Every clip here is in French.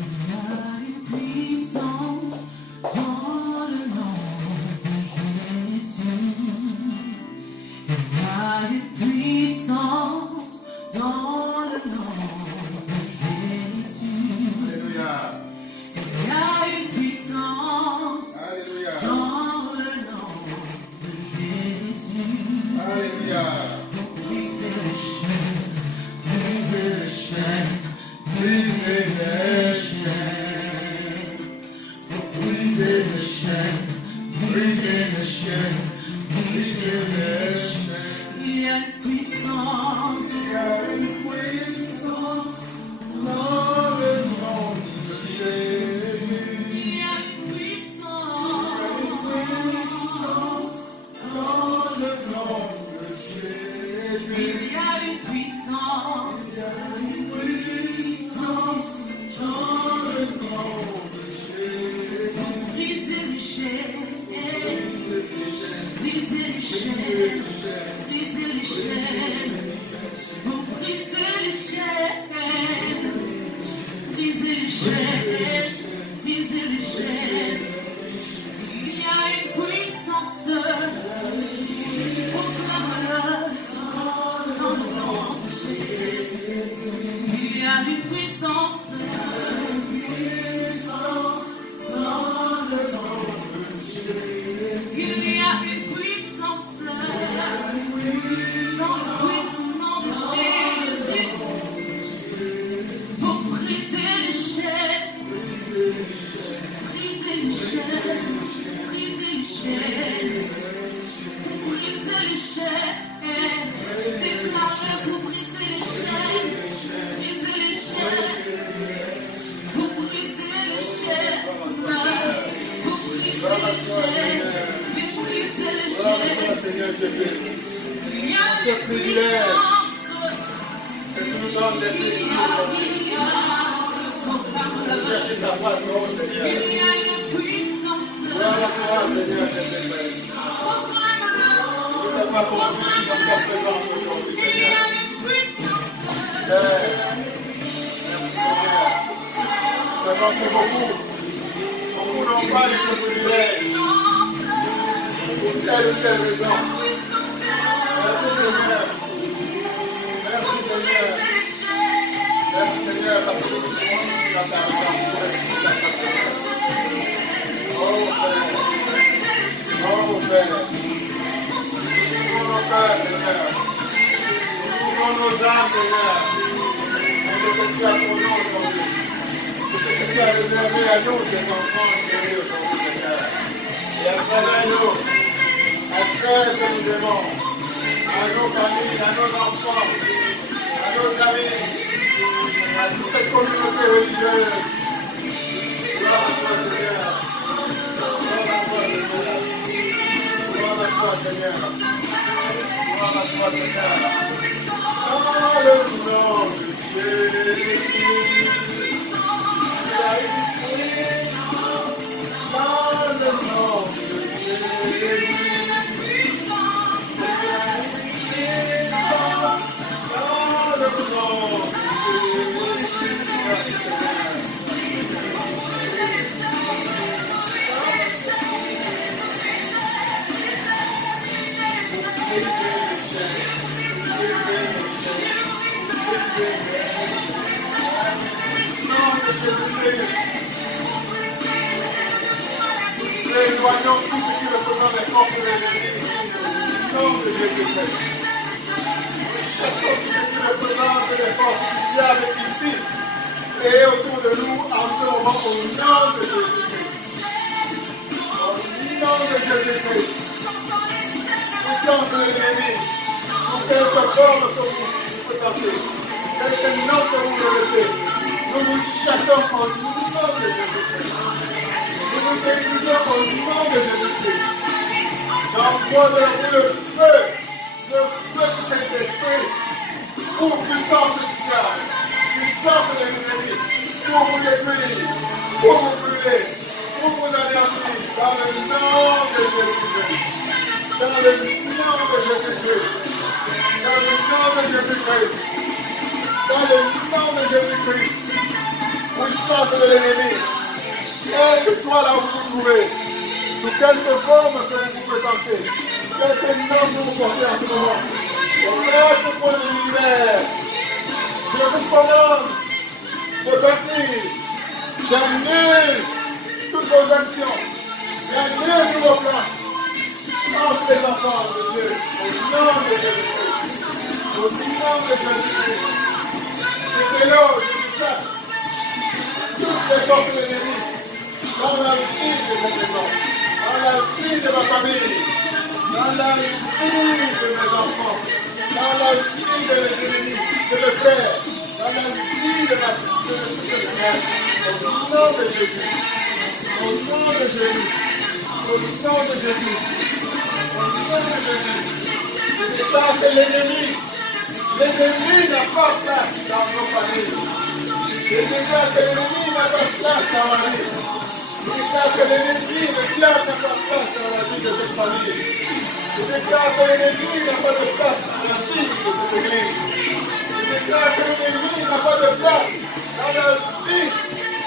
Il y a une puissance dans le nom de Jésus. Il y a une puissance dans le nom de Jésus. Alléluia. Il y a une puissance Alléluia. dans le nom de Jésus. Alléluia. Pour briser les chaînes, briser les chaînes, briser les chaînes. Pour briser les chaînes, briser les chaînes, briser les chaînes. Il y a une puissance. Il y a une puissance dans le nom de Jésus. Il y a une puissance. Dans le nom de Jésus. Il y a une puissance. Il y a une puissance dans le nom de Jésus. Pour briser les chaînes, Brisez les chaînes. briser les chaînes, briser les chaînes. Pour briser les chaînes, briser les chaînes, briser les chaînes. Il y a une puissance. Proclame-le dans le nom de Jésus. Il y a une puissance. Dans le nom de Jésus. Il y a une puissance dans le puissant nom de Jésus pour briser les chaînes, briser les chaînes, briser les chaînes, pour briser les chaînes, déclare pour briser les chaînes, briser les chaînes, pour briser les chaînes, pour briser les chaînes, mais briser les chaînes. Seigneur, je prie. Il y a une puissance. Que tu nous donnes des Il y a, proclame-le. chercher ta face, oh Seigneur. Il y a une puissance. Gloire à toi, Seigneur, je te prie. Proclame-le. Tu t'es pas conduit dans ta présence aujourd'hui, Il y Seigneur. a une puissance. Père, merci Seigneur. Ça t'en fait beaucoup. Beaucoup n'ont pas eu ce privilège. Pour telle ou telle raison. Merci Seigneur. Merci Seigneur. Merci Seigneur parce que nous sommes dans ta présence. Oh Père. Oh Père. Nous ouvrons nos cœurs, Seigneur. Nous ouvrons nos âmes, Seigneur. Pour ce que tu as pour nous aujourd'hui. Pour ce que tu as réservé à nous, tes enfants chéris aujourd'hui, Seigneur. Et à travers nous, à celles que nous aimons, à nos familles, à nos enfants, à nos amis, à toute cette communauté religieuse. Gloire à toi, Seigneur. Gloire à toi, Seigneur. Gloire à toi, Seigneur. Dans le nom de Jésus. Il y a une puissance dans le nom de Jésus. Éloignons tout ce qui représente les forces de l'ennemi. Au nom de Jésus-Christ. Chassons tout ce qui représente les forces du diable ici et autour de nous en ce moment au nom de Jésus-Christ. Au nom de Jésus-Christ. Puissance de l'ennemi. Pour quelque forme que vous pouvez tenter. Quelque nom que vous mettez. Nous vous chassons au nom de Jésus-Christ. Nous vous détruisons au nom de Jésus-Christ. J'envoie le feu du Saint-Esprit pour puissance du diable, puissance de l'ennemi, pour vous détruire, pour vous brûler, pour vous anéantir, dans le nom de Jésus-Christ. Dans le nom de Jésus-Christ. Dans le nom de Jésus-Christ. Dans le nom de Jésus-Christ. Puissance de l'ennemi. Quelle que soit là où vous vous trouvez, sous quelque forme que vous pouvez tenter, quelque nom que vous portez en ce moment, au quatre point de l'univers, je vous commande de partir. J'annule toutes vos actions. J'annule tous vos plans. Lance les enfants de Dieu, au nom de Jésus-Christ. Au nom de Jésus-Christ. Je déloge, je chasse toutes les forces de l'ennemi dans la vie de mon maison, dans la vie de ma famille, dans la vie de mes enfants, dans la vie de l'ennemi, de le frère, dans la vie de ma frère. Au nom de Jésus. Au nom de Jésus. Au nom de Jésus. Au nom de Jésus. Je déclare que l'ennemi n'a pas place dans nos familles. Je déclare que l'ennemi n'a pas place dans ma vie. Je déclare que l'ennemi, le diable n'a pas place dans la vie de cette famille. Je déclare que l'ennemi n'a pas de place dans la vie de cette église. Je déclare que l'ennemi n'a pas de place dans la vie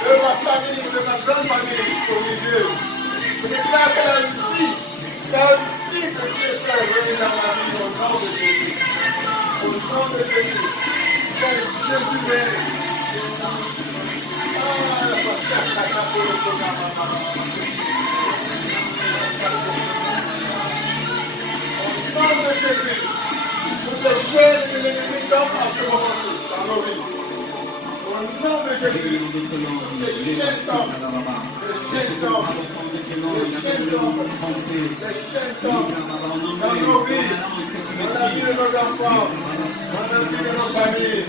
de ma famille, de ma grande famille religieuse. Je déclare que la vie que Dieu fait venir dans ma vie au nom de Jésus. Au nom de Jésus. Jésus est. Au nom de Jésus. Toutes les chaînes de l'ennemi tombent en ce moment-ci dans nos vies. Au nom de Jésus. Les chaînes tombent. Les chaînes tombent. Les chaînes tombent. Les chaînes tombent. Dans nos vies. Dans la vie de nos enfants. Dans la vie de nos familles.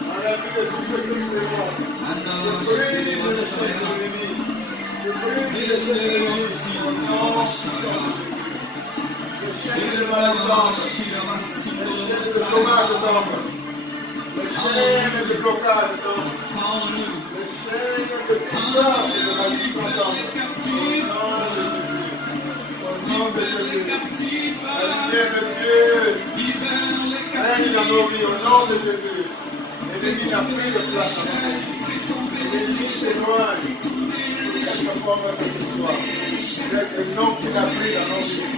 Dans la vie de tous ceux que nous aimons. Je prie de les chaînes de l'ennemi. Je prie de les chaînes de l'ennemi. Au nom de Jésus. Les chaînes de malade tombent. Les chaînes de chômage tombent. Les chaînes de blocage tombent. Les chaînes de pouvoir et de malédiction tombent. Au nom de Jésus. La lumière de Dieu règne dans nos vies. Au nom de Jésus. L'ennemi n'a plus de place dans nos vies. L'ennemi s'éloigne. Quelque forme que ce soit. C'est le nom qu'il a pris dans nos vies.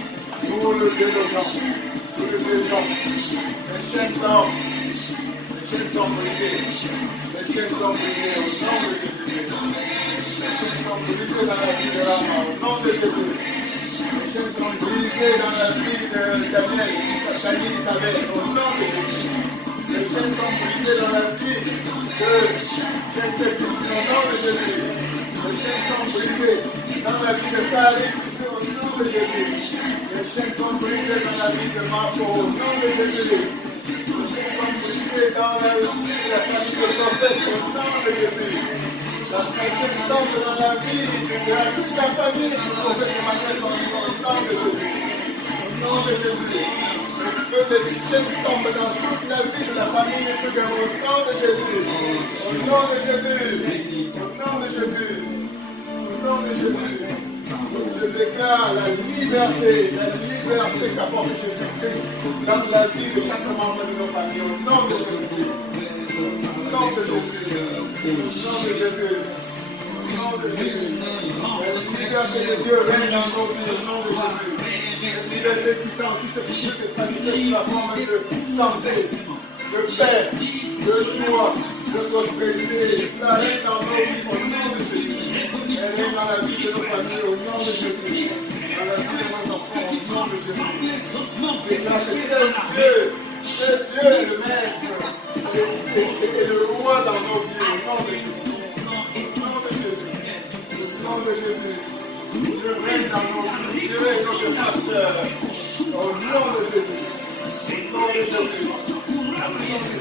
Nous le délogeons. Nous le délogeons. Les chaînes tombent. Les chaînes sont brisées. Les chaînes sont brisées au nom de Jésus. Les chaînes sont brisées dans la vie de l'âme au nom de Jésus. Les chaînes sont brisées dans la vie de Daniel, Daniel Isabelle au nom de Jésus. Les chaînes sont brisées dans la vie de Jean-Pierre au nom de Jésus. Les chaînes sont brisées dans la vie de Paris au nom de Jésus. Les chaînes sont brisées dans la vie de Marco au nom de Jésus. Les chaînes sont brisées dans la vie de la famille de prophète au nom de Jésus. La chaîne tombe dans la vie de toute la famille du prophète Emmanuel au nom de Jésus. Au nom de Jésus. Que les chaînes tombent dans toute la vie de la famille de Dieu au nom de Jésus. Au nom de Jésus. Au nom de Jésus. Au nom de Jésus. Je déclare la liberté qu'apporte Jésus-Christ dans la vie de chaque membre de nos familles. Au nom de Jésus. Au nom de Jésus. Au nom de Jésus. Au nom de Jésus. La liberté de Dieu règne dans nos vies. Au nom de Jésus. La liberté qui se traduit sous la forme de santé, de paix, de joie, de prospérité. La règne dans nos vies au nom de Jésus. Elle règne dans la vie de nos familles au nom de Jésus. Dans la vie de nos enfants au nom de Jésus. Et ça, c'est Dieu le Maître et le Roi dans nos vies au nom de Jésus. Au nom de Jésus. Au nom de Jésus. Je règne dans nos vies. Je règne notre pasteur. Au nom de Jésus. Au nom de Jésus. Au nom de Jésus.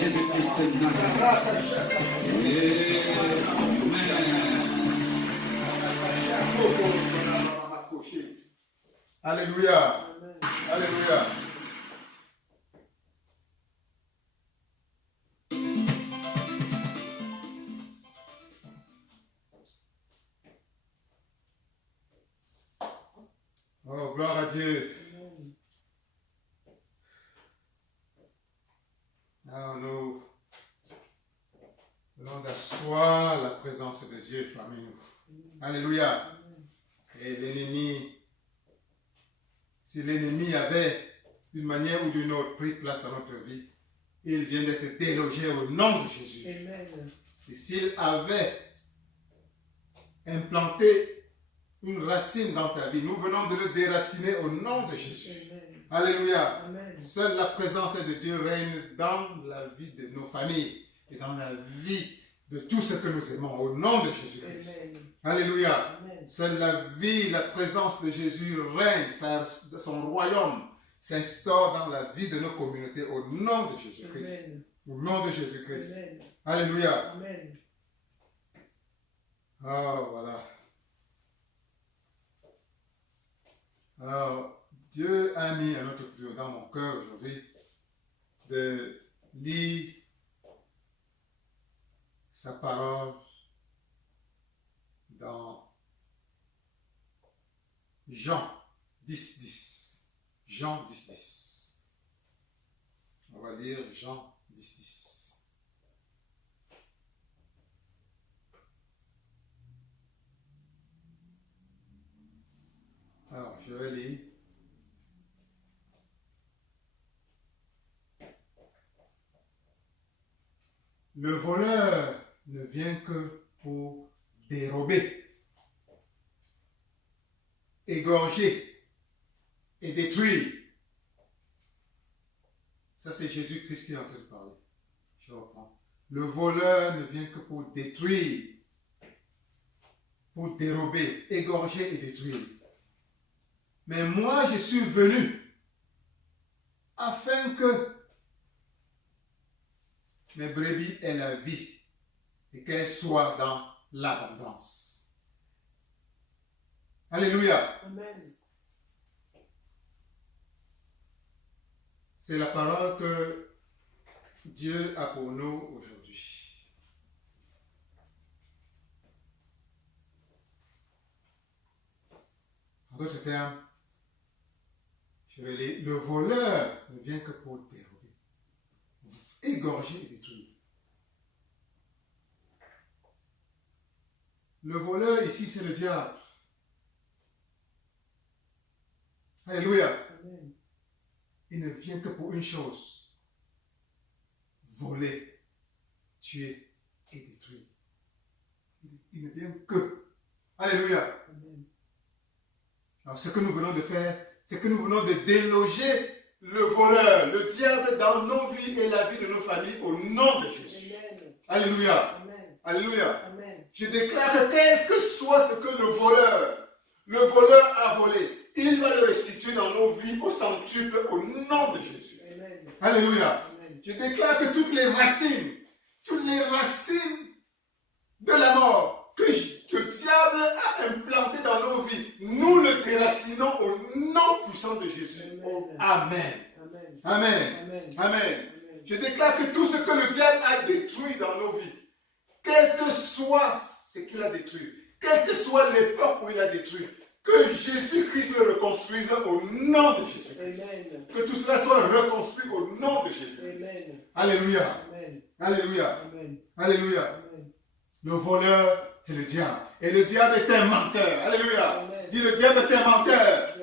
Jésus-Christ de Nazareth. Alléluia. Amen. Alléluia. Oh, gloire à Dieu. Amen. Alors, nous venons d'asseoir la présence de Dieu parmi nous. Alléluia. Amen. Et l'ennemi, si l'ennemi avait d'une manière ou d'une autre pris place dans notre vie, il vient d'être délogé au nom de Jésus. Amen. Et s'il avait implanté une racine dans ta vie, nous venons de le déraciner au nom de Jésus. Amen. Alléluia. Amen. Seule la présence de Dieu règne dans la vie de nos familles et dans la vie de tout ce que nous aimons au nom de Jésus-Christ. Amen. Alléluia. Amen. Seule la vie, la présence de Jésus règne, son royaume s'instaure dans la vie de nos communautés au nom de Jésus-Christ. Amen. Au nom de Jésus-Christ. Amen. Alléluia. Amen. Oh, voilà. Alors, Dieu a mis un autre cœur dans mon cœur aujourd'hui de lire sa parole dans Jean 10, 10. Jean 10, 10. On va lire Jean 10, 10. Alors, je vais lire. Le voleur ne vient que pour dérober, égorger et détruire. Ça, c'est Jésus-Christ qui est en train de parler. Je reprends. Le voleur ne vient que pour détruire, pour dérober, égorger et détruire. Mais moi, je suis venu afin que mes brebis aient la vie et qu'elles soient dans l'abondance. Alléluia. Amen. C'est la parole que Dieu a pour nous aujourd'hui. En d'autres termes, je vais lire, le voleur ne vient que pour dérober, égorger et détruire. Le voleur ici, c'est le diable. Alléluia. Amen. Il ne vient que pour une chose. Voler, tuer et détruire. Il ne vient que. Alléluia. Amen. Alors ce que nous venons de faire, c'est que nous venons de déloger le voleur, le diable dans nos vies et la vie de nos familles au nom de Jésus. Amen. Alléluia. Amen. Alléluia. Amen. Je déclare que quel que soit ce que le voleur a volé, il va le restituer dans nos vies au centuple au nom de Jésus. Amen. Alléluia. Amen. Je déclare que toutes les racines de la mort que le diable a implantées dans nos vies, nous le déracinons au nom puissant de Jésus. Oh, amen. Amen. Amen. Amen. Amen. Je déclare que tout ce que le diable a détruit dans nos vies, quel que soit ce qu'il a détruit, quelle que soit l'époque où il a détruit, que Jésus-Christ le reconstruise au nom de Jésus-Christ. Amen. Que tout cela soit reconstruit au nom de Jésus-Christ. Amen. Alléluia. Amen. Alléluia. Amen. Alléluia. Amen. Le voleur, c'est le diable. Et le diable est un menteur. Alléluia. Amen. Dis, le diable est un menteur.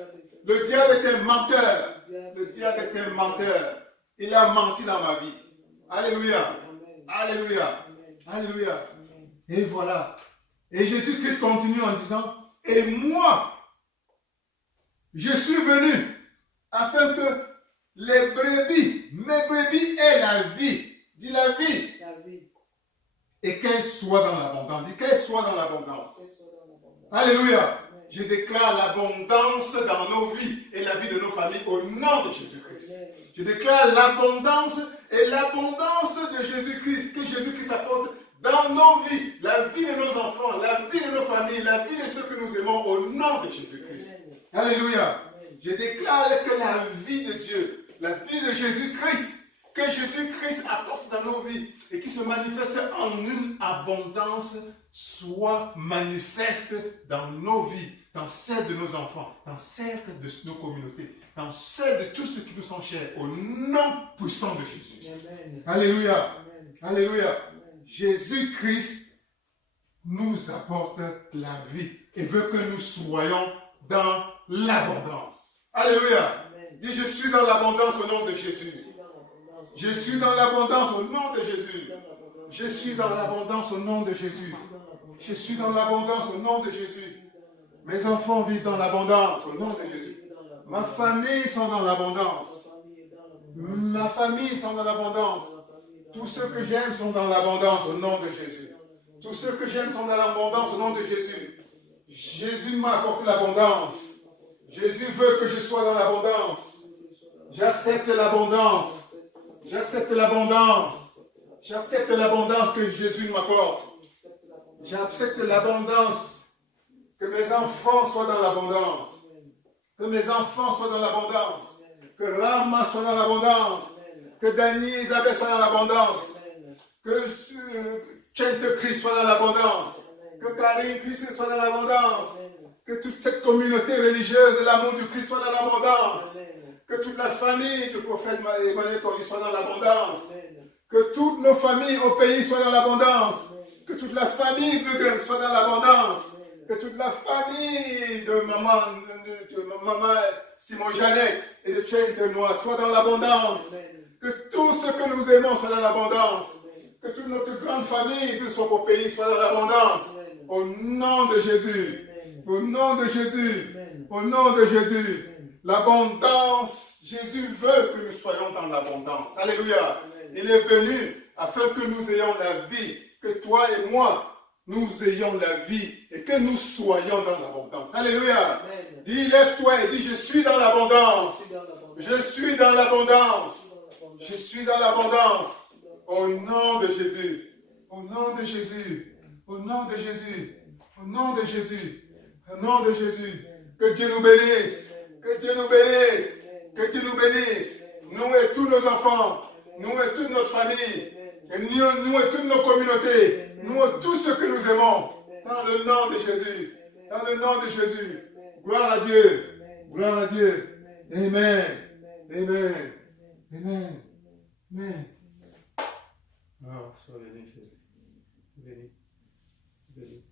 Le diable est un menteur. Le diable est un menteur. Il a menti dans ma vie. Alléluia. Amen. Alléluia. Amen. Alléluia. Amen. Et voilà. Et Jésus-Christ continue en disant, et moi, je suis venu afin que les brebis, mes brebis aient la vie. Dis la vie. La vie. Et qu'elles soient dans l'abondance. Dis qu'elles soient dans l'abondance. Qu'elle soit dans l'abondance. Alléluia. Amen. Je déclare l'abondance dans nos vies et la vie de nos familles au nom de Jésus-Christ. Amen. Je déclare l'abondance et l'abondance de Jésus-Christ, que Jésus-Christ apporte dans nos vies, la vie de nos enfants, la vie de nos familles, la vie de ceux que nous aimons au nom de Jésus-Christ. Amen. Alléluia. Amen. Je déclare que la vie de Dieu, la vie de Jésus-Christ, que Jésus-Christ apporte dans nos vies et qui se manifeste en une abondance, soit manifeste dans nos vies, dans celles de nos enfants, dans celles de nos communautés, dans celles de tous ceux qui nous sont chers, au nom puissant de Jésus. Amen. Alléluia. Amen. Alléluia. Amen. Jésus-Christ nous apporte la vie et veut que nous soyons dans l'abondance. Alléluia. Amen. Dis, je suis dans l'abondance au nom de Jésus. Je suis dans l'abondance au nom de Jésus. Je suis dans l'abondance au nom de Jésus. Je suis dans l'abondance au nom de Jésus. Mes enfants vivent dans l'abondance au nom de Jésus. Ma famille sont dans l'abondance. Ma famille sont dans l'abondance. Tous ceux que j'aime sont dans l'abondance au nom de Jésus. Tous ceux que j'aime sont dans l'abondance au nom de Jésus. Jésus m'a apporté l'abondance. Jésus veut que je sois dans l'abondance. J'accepte l'abondance. J'accepte l'abondance. J'accepte l'abondance que Jésus m'apporte. J'accepte l'abondance. Que mes enfants soient dans l'abondance. Que mes enfants soient dans l'abondance. Que Rama soit dans l'abondance. Que Dani et Isabelle soient dans l'abondance. Que Chente Christ soit dans l'abondance. Que Karine Christ soit dans l'abondance. Que toute cette communauté religieuse de l'amour du Christ soit dans l'abondance. Que toute la famille du prophète Emmanuel Tori soit dans l'abondance. Que toutes nos familles au pays soient dans l'abondance. Que toute la famille de soit dans l'abondance. Que toute la famille de maman Simon Jeannette et de Chen de Noir soit dans l'abondance. Que tout ce que nous aimons soit dans l'abondance. Que toute notre grande famille de soit au pays soit dans l'abondance. Au nom de Jésus. Au nom de Jésus. Au nom de Jésus. L'abondance, Jésus veut que nous soyons dans l'abondance. Alléluia. Il est venu afin que nous ayons la vie, que toi et moi, nous ayons la vie et que nous soyons dans l'abondance. Alléluia. Amen. Dis, lève-toi et dis, je suis dans l'abondance. Je suis dans l'abondance. Je suis dans l'abondance. Au nom de Jésus. Au nom de Jésus. Au nom de Jésus. Au nom de Jésus. Au nom de Jésus. Que Dieu nous bénisse. Que Dieu nous bénisse. Que Dieu nous bénisse. Nous et tous nos enfants. Nous et toute notre famille. Et nous et toutes nos communautés. Nous et tous ceux que nous aimons. Dans le nom de Jésus. Dans le nom de Jésus. Gloire à Dieu. Gloire à Dieu. Amen. Amen. Amen. Amen. Oh, sois béni, Jésus. Béni. Béni.